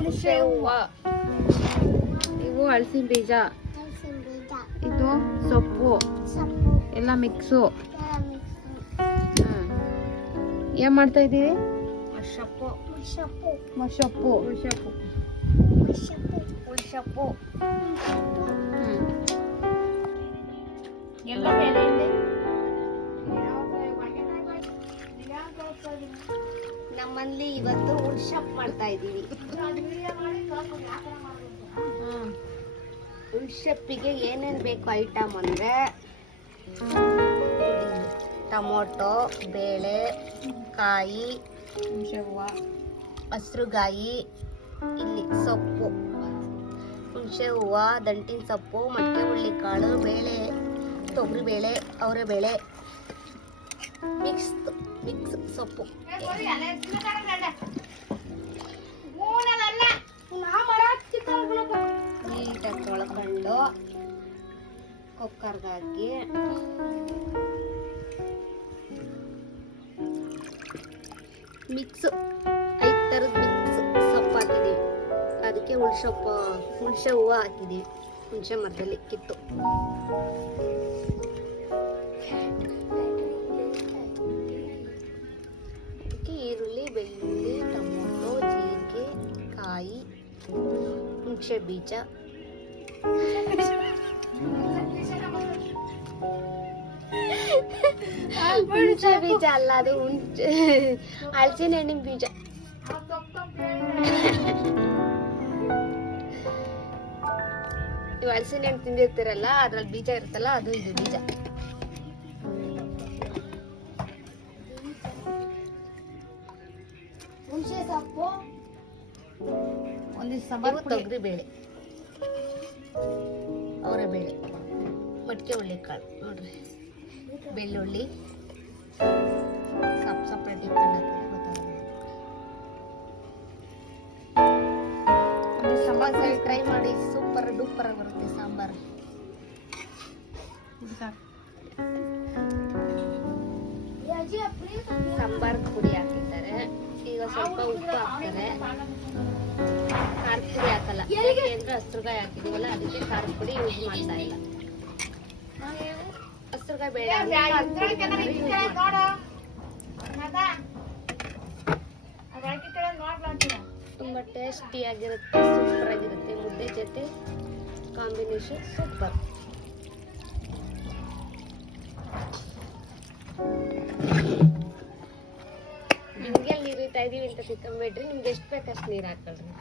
ಹುಣಸೆ ಹೂವು, ಇವು ಹಲಸಿನ ಬೀಜ, ಇದು ಸೊಪ್ಪು ಎಲ್ಲ ಮಿಕ್ಸು. ಏನ್ ಮಾಡ್ತಾ ಇದೀವಿ? ಮಶಪ್ಪು. ಎಲ್ಲ ಮೇಲೆ ನಮ್ಮಲ್ಲಿ ಇವತ್ತು ಉಳ್ಸಪ್ ಮಾಡ್ತಾ ಇದೀವಿ. ಉಳ್ಸಪ್ಪಿಗೆ ಏನೇನ್ ಬೇಕು ಐಟಮ್ ಅಂದ್ರೆ ಟೊಮೊಟೊ, ಬೇಳೆ, ಕಾಯಿ, ಹುಣಸೆ ಹೂವು, ಹಸ್ರುಗಾಯಿ, ಇಲ್ಲಿ ಸೊಪ್ಪು, ಹುಣಸೆ ಹೂವು, ದಂಟಿನ ಸೊಪ್ಪು, ಮಡಿಕೆ ಹುಳ್ಳಿಕಾಳು, ಬೇಳೆ, ತೊಗರಿಬೇಳೆ, ಅವರೆಬೇಳೆ, ಮಿಕ್ಸ್ ಸೊಪ್ಪು. ನೀಟಾಗಿ ತೊಳ್ಕೊಂಡು ಕುಕ್ಕರ್ಗೆ ಹಾಕಿ ಮಿಕ್ಸ್ 5 ಥರದ ಮಿಕ್ಸ್ ಸೊಪ್ಪು ಹಾಕಿದೀವಿ. ಅದಕ್ಕೆ ಹುಣಸೆ ಹೂವು ಹಾಕಿದೀವಿ, ಹುಣಸೆ ಮರದಲ್ಲಿ ಕಿತ್ತು. ಅದಕ್ಕೆ ಈರುಳ್ಳಿ, ಬೆಳ್ಳುಳ್ಳಿ, ಟೊಮೊಟೊ, ಜೀರಿಗೆ, ಕಾಯಿ, ಹುಣಸೆ ಬೀಜ, ಹುಣಸೆ ಬೀಜ ಅಲ್ಲ, ಅದು ಹಲಸಿನ ಹಣ್ಣಿನ ಬೀಜ. ನೀವು ಹಲಸಿನ ಹಣ್ಣು ತಿಂದಿರ್ತೀರಲ್ಲ, ಅದ್ರಲ್ಲಿ ಬೀಜ ಇರುತ್ತಲ್ಲ, ಅದು ಇದು ಬೀಜ. ಹುಣಸೆ ಸೊಪ್ಪು, ತೊಗರಿಬೇಳೆ, ಅವರೆಬೇಳೆ, ಮಡಿಕೆ ಹುಳ್ಳಿಕಾಳು ನೋಡ್ರಿ, ಬೆಳ್ಳುಳ್ಳಿ ಸಪ್ರೇಟ್ ಇಟ್ಕೊಂಡು ಸಾಂಬಾರ್ ಟ್ರೈ ಮಾಡಿ, ಸೂಪರ್ ಡೂಪರ್ ಆಗಿ ಬರುತ್ತೆ ಸಾಂಬಾರು. ಸಾಂಬಾರ್ ಪುಡಿ ಹಾಕಿದ್ದಾರೆ, ಈಗ ಸ್ವಲ್ಪ ಉಪ್ಪು ಹಾಕ್ತಾರೆ. ಖಾರದ ಪುಡಿ ಹಾಕಲ್ಲ, ಯಾಕೆ ಅಂದ್ರೆ ಹಸ್ರುಗಾಯಿ ಹಾಕಿದೀವಲ್ಲ, ಅದಕ್ಕೆ ಖಾರದ ಪುಡಿ ಯೂಸ್ ಮಾಡ್ತಾ ಇಲ್ಲ. ಹಸ್ರುಗಾಯಿ ಬೇಡ ತುಂಬಾ ಟೇಸ್ಟಿ ಆಗಿರುತ್ತೆ, ಸೂಪರ್ ಆಗಿರುತ್ತೆ. ಮುದ್ದೆ ಜೊತೆ ಕಾಂಬಿನೇಷನ್ ಸೂಪರ್. ನಿಮ್ಗೆ ನೀರು ಇರ್ತಾ ಇದೀವಿ ಅಂತ ತಿಳ್ಕೊಂಬೇಡ್ರಿ, ನಿಮ್ಗೆ ಎಷ್ಟು ಬೇಕಷ್ಟು ನೀರು ಹಾಕೊಳ್ರಿ.